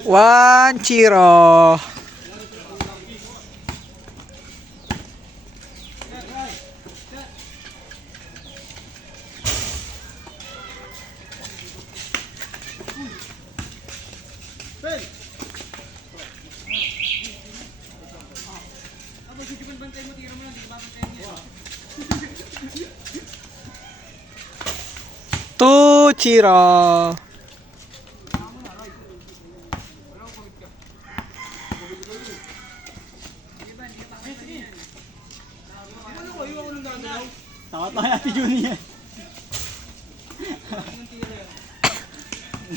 One, zero. Two, zero. Takot na kaya si Junior.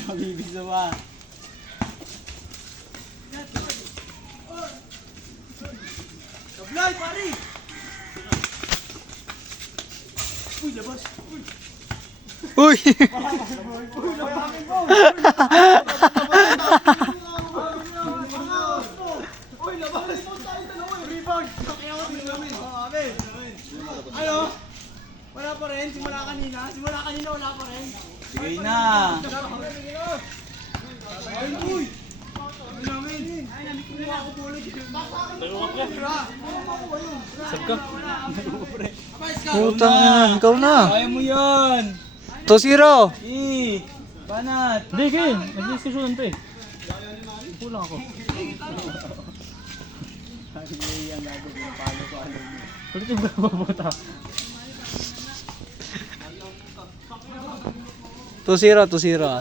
Nabibig sa ba? Sablay, pare! Uy, labas! Uy! Uy, labas! Rebound! Ano? Wala pa rin? Simula kanina? Wala pa rin? Sige na. Ay, uy! Ay, namin! Ay, kumuha ako polo dyan. Sab ka? Putang ina, ikaw na. Kaya mo yun. Two, zero. Banat. Hindi, Ken. Nag-diskusyon to eh. Kulang ako. Sabi niya yan, gago yung palo-palo mo. Pwede yung babuta. 2-0, 2-0.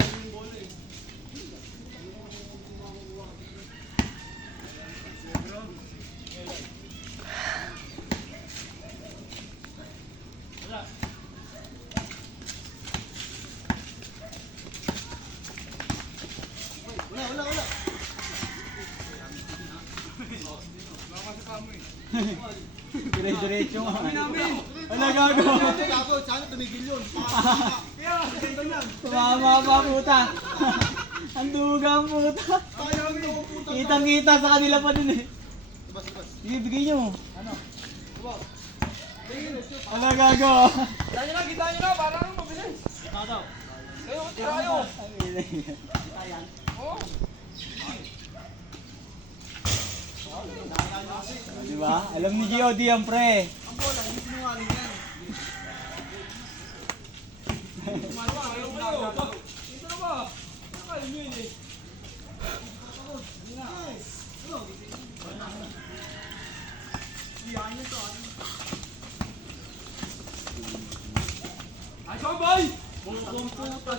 Dire-diretso nga. Wala gago. Sana tumigil yun. Kaya, ganda yan. Tumama pa puta. Ang dugang puta. Kitang-kita sa kanila pa dun eh. Sige, bigay nyo. Ano? Wala gago. Kita nyo na, parang mabilis. Kayo, tira kayo. Diba? Alam ni G.O.D. yan pre. Ang bola, hindi sinungaling yan. Ito na ba? Nakakalim nyo yun eh. Ay, sabay! Buong puta.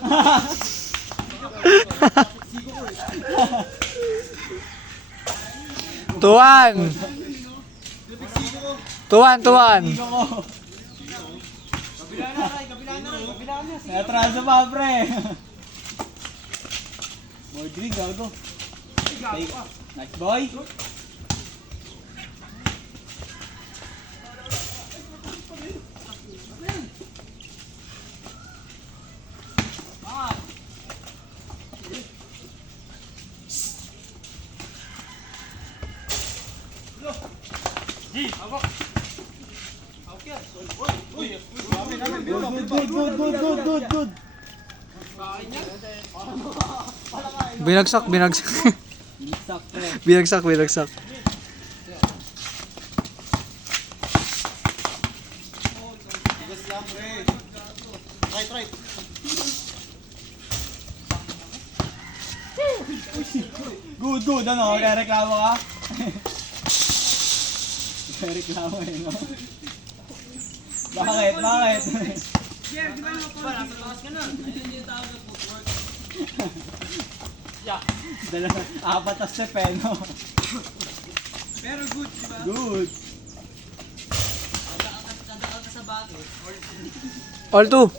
2-1. 2-1. Kabila na. Natraso pa pre. Modric gago. Nice boy. Good. Binagsak. Binagsak pre. Binagsak. Right. Good. Ano? Reklamo ka? Reklamo eh, no? Bakit? Jer, di ba yung wala sa taas ka na? Hindi yung tawag ng footwork. Apat na step eh, no? Pero good, di ba? Good. Dadaan ka sa bakit. All 2.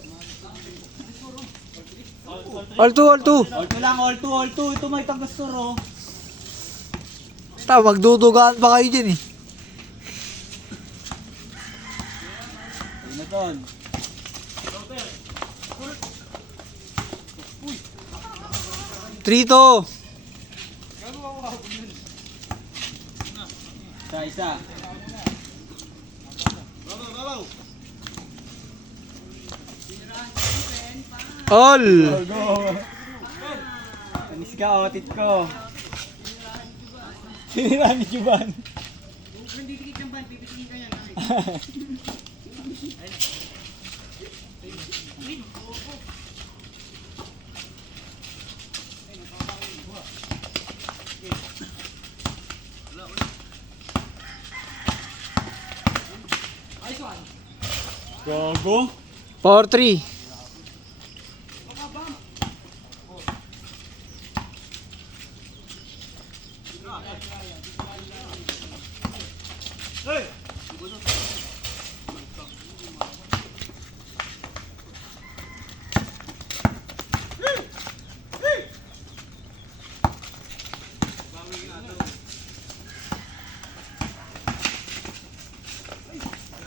All 2. All two. Ito may tagastor oh. Magdudugaan pa kayo dyan eh. Ano ton? 3-2. Isa. All! Go! Anis ka, otit ko. Sinira ni Juban. Gago. 4-3.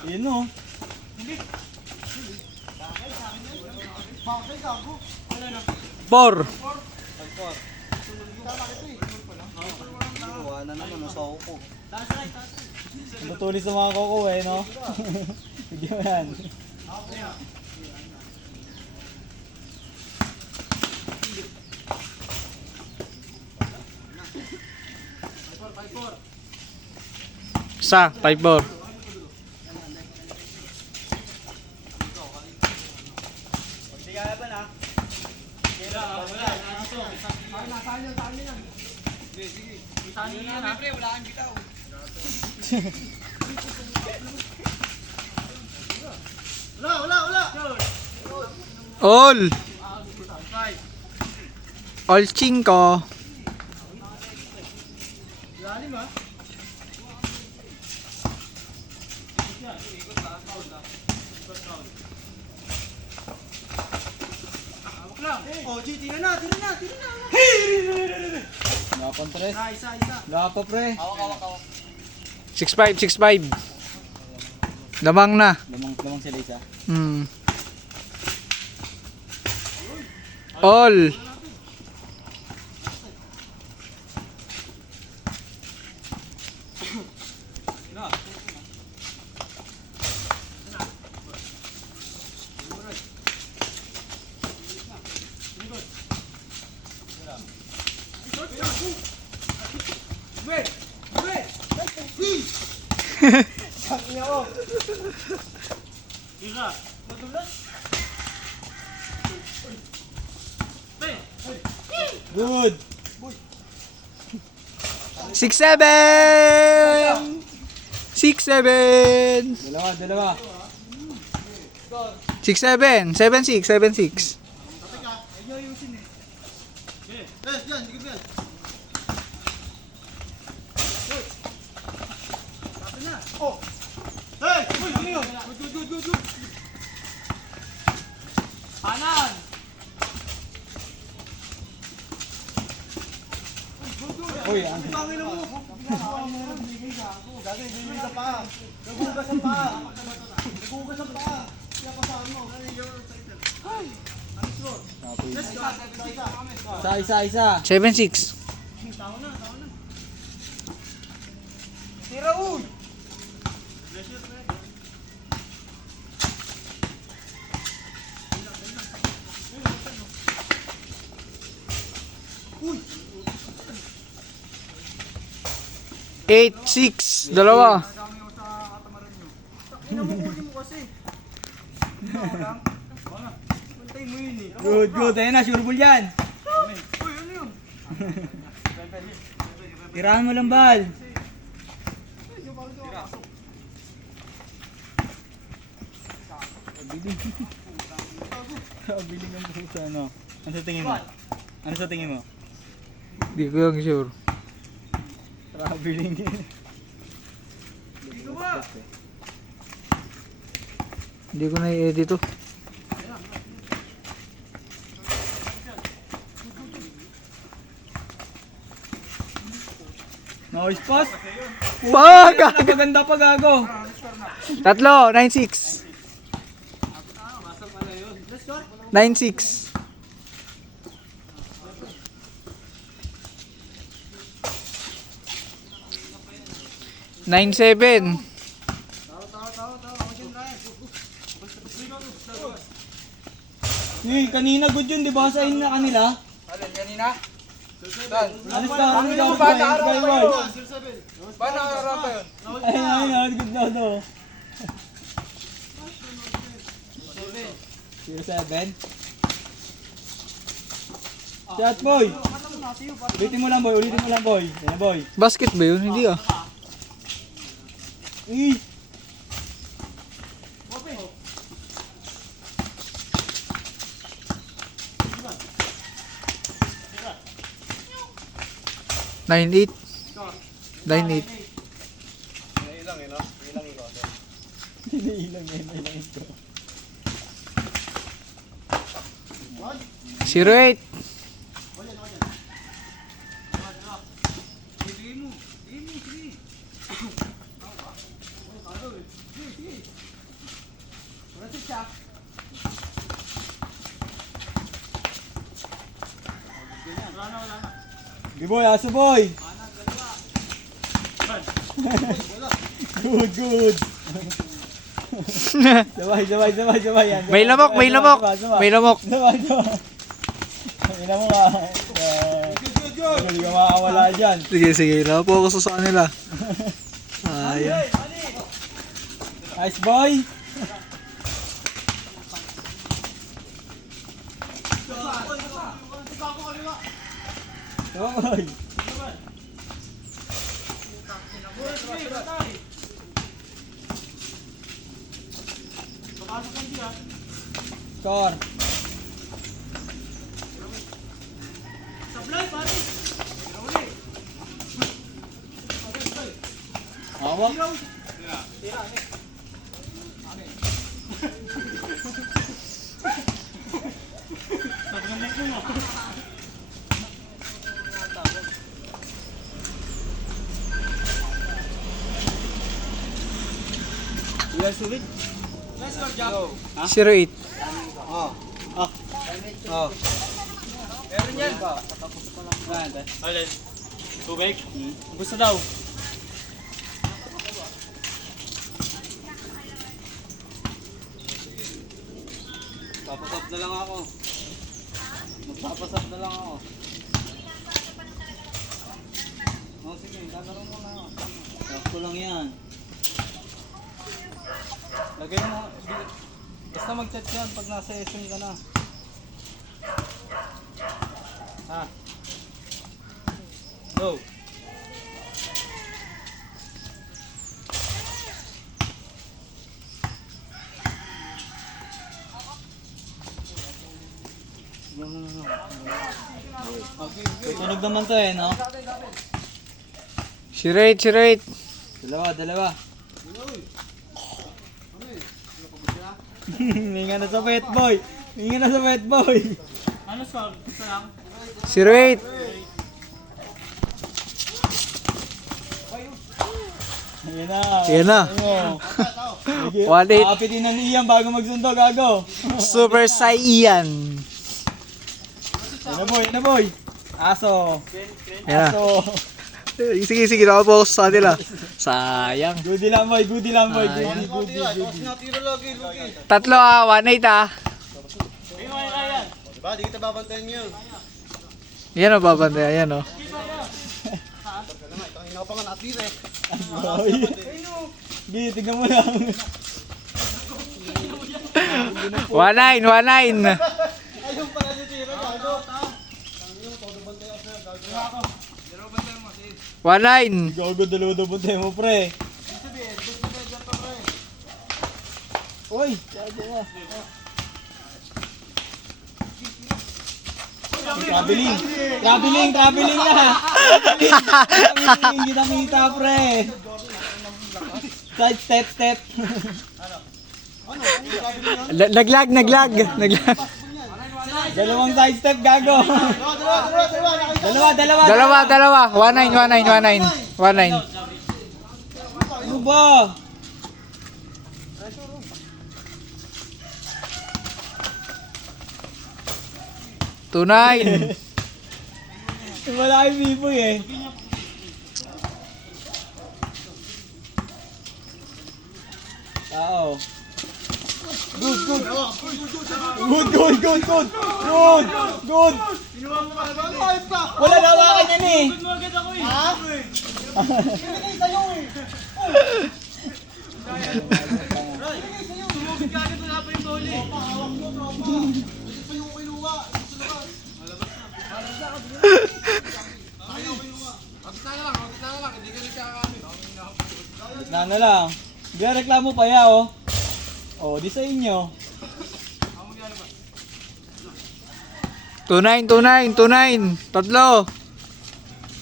Yun o. Four. Natutulis sa mga koko eh, no? Bigyan mo yan. Isa, 5-4. All! All chinko. Oh, G, tira na. Gapon pre. Isa. Gapo pre. 6-5, 6-5. Lamang na. Lamang sila isa. Hmm. All. Good. 6-7. 6-7. Dalawa. 6-7. 7-6, 7-6. Yan, sige yan. Hey! Uy, ano yun? Good. Kanan! Uy, ano? Pangin mo! Gagawin, bibili sa paa. Nagugas ang paa. Kaya pasaan mo. Isa. 7-6. Tira, uy! Eight, 6. Dalawa. Inamukunin mo kasi. Pantay mo yun eh. Good. Ayun na, sure ball yan. Uy, ano yun? Tirahan mo lang bal. Biling ang puta, ano? Ano sa tingin mo? Di ko lang sure. Traveling. Dito ba? Hindi ko na i-edit to. Nice pass. Wag! Napaganda pa gago. Tatlo, 9-6. 9-6. 9-7. Kanina good yun, di ba? Sa inyo na kanila. Alin, kanina? Alis ka, Skyward. Paano harap yun? Ayun, good na to. 07. Shot boy. Ulitin mo lang boy, Yan na boy. Basket ba yun? Hindi ah. Uy. Nine eight. 9-8. Ilang ito. 0-8. Di boy, aso boy. Good. Sabay. Yan. May lamok. May lamok. Sabay. Ina mo ka. Hindi ka makakawala dyan. Sige. Napokus sa kanila. Ayan. Nice boy. Boy. Score. Hawak. Ilan sulit? 0-8. Meron yan. Alin? Tubig? Gusto daw. Magpapasap na lang ako. Sige, tatanong mo na ako. Sakto lang yan. Lagay mo. Basta mag-chat yan pag nasa SM ka na. Ha? Go. Tutunog naman to eh, no? 0-8. Dalawa. Minga na sa pet boy. Ano score? Gusto lang? 0-8. Ayan na. 1-8. Kapitin na ni Ian bago magsundo, gago. Super Saiyan. Yan na boy. Aso. Ayan na. Sige. Nakapokus sa kanila. Sayang. Goody lang boy. Goody. Tatlo 1-8 Diba? Di kita babantayan niyo. Yan o, babante. Ayan o. Kanina pa nga natira eh. Boy. Gi, tignan mo lang. 1-9. Ayun pala si Tira, gago. Gago, dalawa tayo mo, pre. Uy, gago ka. Traveling na. Kita, pre. Side step. Naglag. Dalawang side step, gago. Dalawa. 1-9. Ano ba? Tunay. Wala kang biboy eh. Tao. Good, good. Good, good, good, good. Good, good. Kinuha mo pa ba? Wala na hawakan yan eh. Good mo agad ako eh. Ha? Pinigay sa'yo eh. Tumugid ka agad, wala pa yung bowli. Hawak mo, tropa. Ito sa'yo ko kinuha. Ito sa labas. Na lang. Bigyan reklamo pa ya oh. Oh, di sa inyo. 2-9, 2-9, 2-9. Tatlo.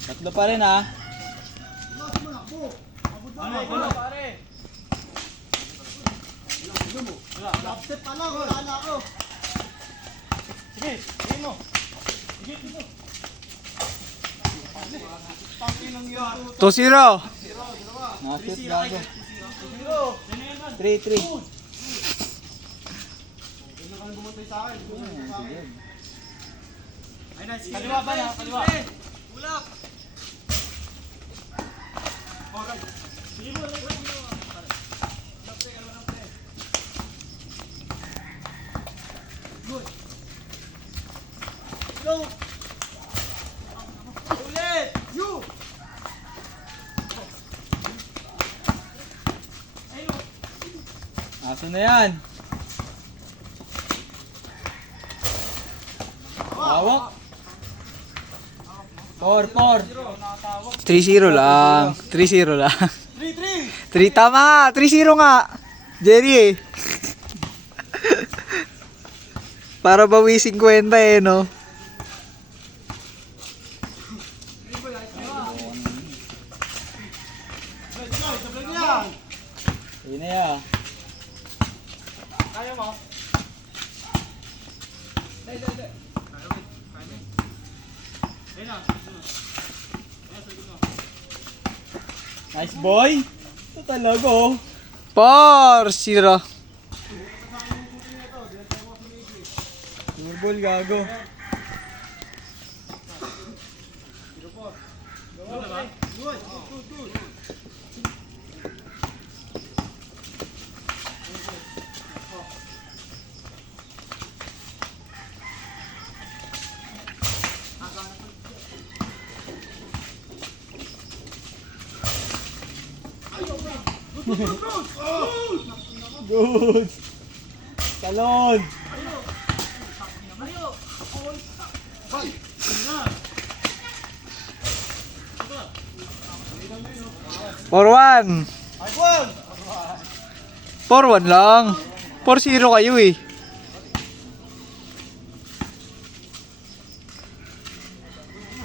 Tatlo pa rin ha. Upset pa lang, wala na ako. Sige, sige mo. 2-0. Nasip gago. 3-3. Kaliwa ba na? Kaliwa. Ulap. Go. Ulit. You. Aso na yan. Hawak. 4-4. 3-0 lang. 3-0 lang. 3-3. 3 tama nga. 3-0 nga. Jerry eh. Para bawisin kwenta eh no. Ayun na yan. Kaya mo? Ayun na. Nice boy. Ito talaga oh. 4-0. Turbol gago. Good. Talon. For 1. 4-1 lang. 4-0 kayo eh.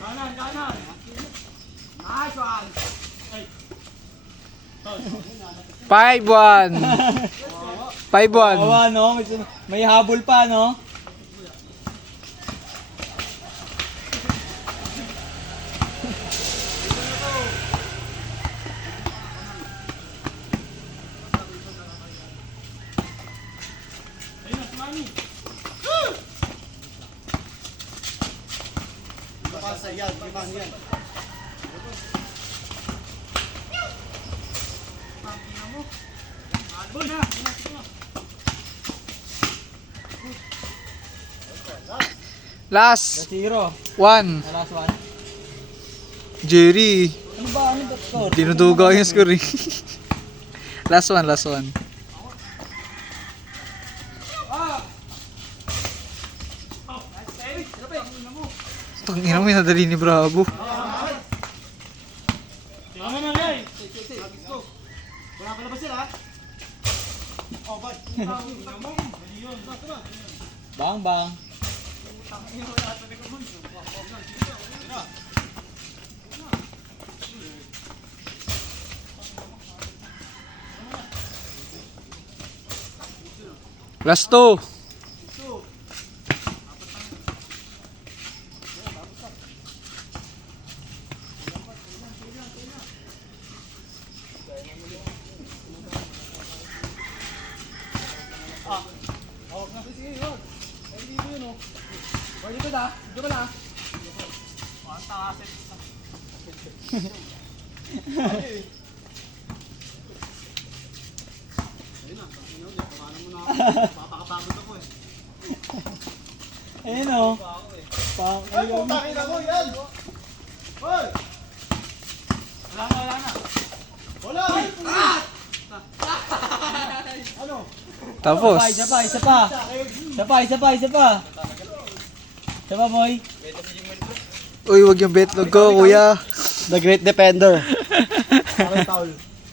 Kanan, kanan. Nice one. 5-1. 5-1. Awa no, may habol pa no. Ayun na, si Manny. Baka yan, ibang yan. Ball na. Last 0. 1. Last one. Jerry. Ano ba? Ano ba score? Dinuduga yung score eh. Last one, last one. Tangina mo yung nadali ni Bravo. Tama na, guys. Wala ka na ba sila? Oh, bad. Bang bang. Last 2. Papakapagod ako eh. Ayun o. Ay, putakin ako yan! Hoy! Wala na. Wala! Ano? Tapos. Isa pa. Isa pa, Moy. Uy, wag yung betlog ko, kuya. The Great Defender. Parang towel.